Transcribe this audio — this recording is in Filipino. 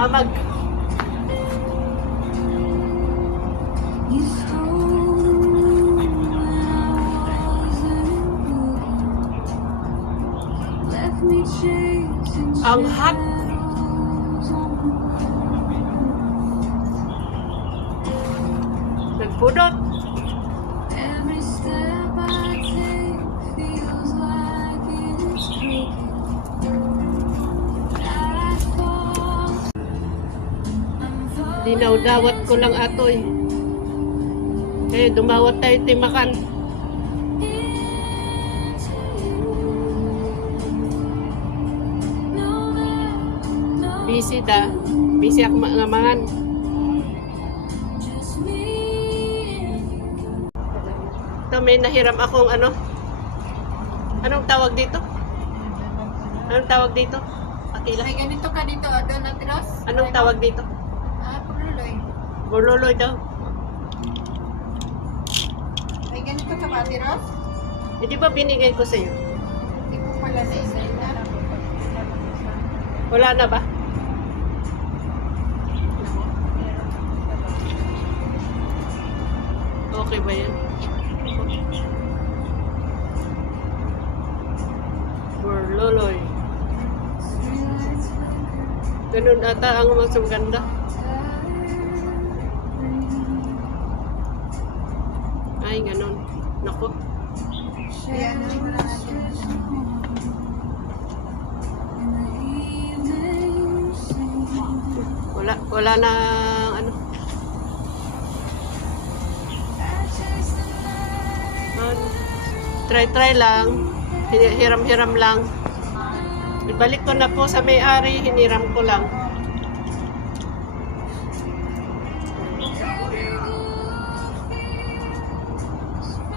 Maamag. Ang hot. Nagpudot. Dinaw-dawat ko lang atoy. Dumawat tayo timakan. Busy ta. Busy ako mangamangan. Ito may nahiram akong ano. Anong tawag dito? Anong tawag dito? Akila. May ganito ka dito, Donatros? Anong tawag dito? Pululoy. Bululoy daw. May ganito ka ba, Tiros? Hindi ba binigay ko sa'yo? Hindi ko pala sa isa na. Wala na ba? Okay ba yan? Bululoy. Ganun ata ang mas maganda. Ay, ganun. Naku. Kaya na wala natin. Wala na ano. Try lang. Hiram-hiram lang. Ibalik ko na po sa may-ari, hiniram ko lang.